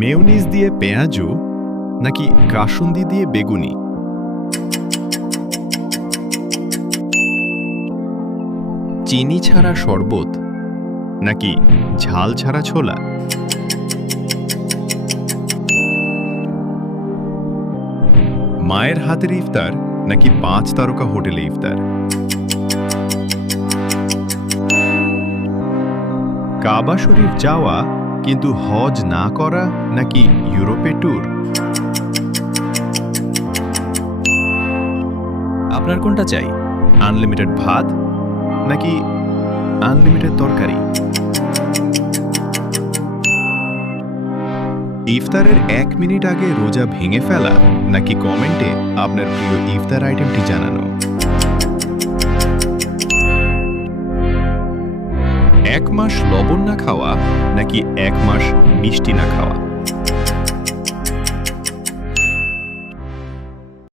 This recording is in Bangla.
মেয়োনিজ দিয়ে পেঁয়াজু নাকি কাসুন্দি দিয়ে বেগুনি? চিনি ছাড়া শরবত নাকি ঝাল ছাড়া ছোলা? মায়ের হাতের ইফতার নাকি 5 তারকা হোটেলে ইফতার? কাবা শরীফ যাওয়া কিন্তু হজ না করা নাকি ইউরোপে ট্যুর? আপনার কোনটা চাই, আনলিমিটেড ভাত নাকি আনলিমিটেড তরকারি? ইফতারের 1 মিনিট আগে রোজা ভেঙে ফেলা নাকি কমেন্টে আপনার প্রিয় ইফতার আইটেমটি জানানো? 1 মাস লবণ না খাওয়া নাকি 1 মাস মিষ্টি না খাওয়া?